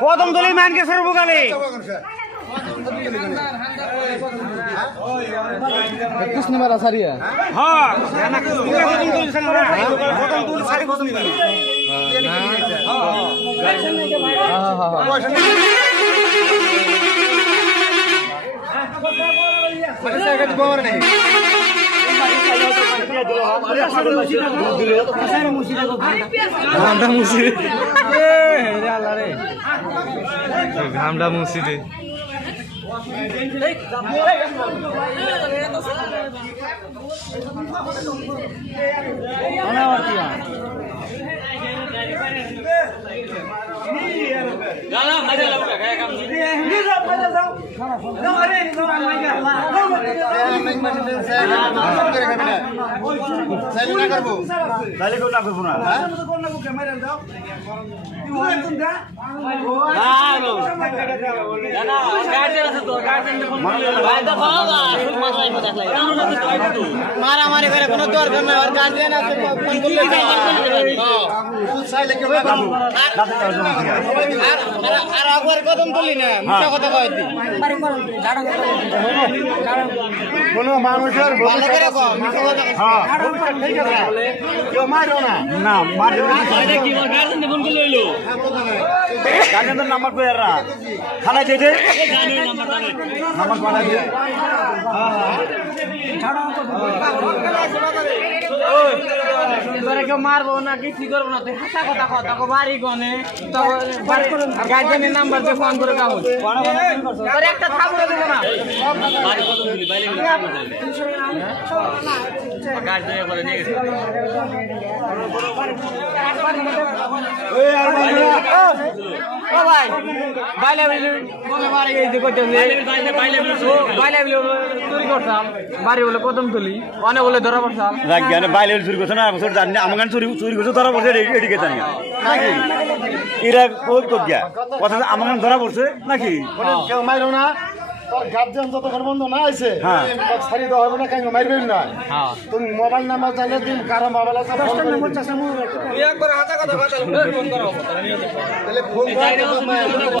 কদমতলী মানকেশ্বর বুকালি কৃষ্ণমারা সারিয়া হ্যাঁ ঘামটা মুছি দে মারামারি করে কোনো দরকার নাই আর গার্জিয়ান আছে ফোন করলে আর একবার কদম তুলি না মিথ্যা কথা কয় দি কোনো মানুষের ভালো করে কও মিথ্যা কথা হ্যাঁ ঠিক আছে কেউ মারো না না মারো না এটা কি গার্জিয়ান ফোন করে লইলো গার্জিয়ানের নাম্বার কই এরা খালা দে দে নাম্বার পাঠা দে হ্যাঁ ছাড়ো ওই তোরে কেউ মারবো না কিছু করবো না তুই হাসা কথা কথা কো বাড়ি গনে তো গার্জিয়ানের নাম্বার দিয়ে ফোন করে কাগজ তোর একটা থাবড়ে দেব না বাড়ি কত দিলি বাইরে গার্জিয়ান করে দিয়ে গেছে ওই আর ও ভাই বাইলে বলে মারে গেছে কইতে বাইলে চুরি করতাম বাড়ি বলে কদম তুলি অনেক বলে ধরা পড়তাম রাখ গানে বাইলে চুরি করছ না বছর জানি আমগান চুরি করছ ধরা পড়ছে এদিকে জানি নাকি এরা কই কই গিয়া কথা আমগান ধরা পড়ছে নাকি কেউ মাইরো না তোর গার্জিয়ান যতক্ষণ বন্ধ না আইছে হ্যাঁ ছাড়ি দাও হবে না কেন মারবেন না হ্যাঁ তুমি মোবাইল নাম্বার জানলে দিন কারো মোবাইল আছে ফোন নম্বর চাইছে মু একবার হাতা কথা ফোন করো তাহলে ফোন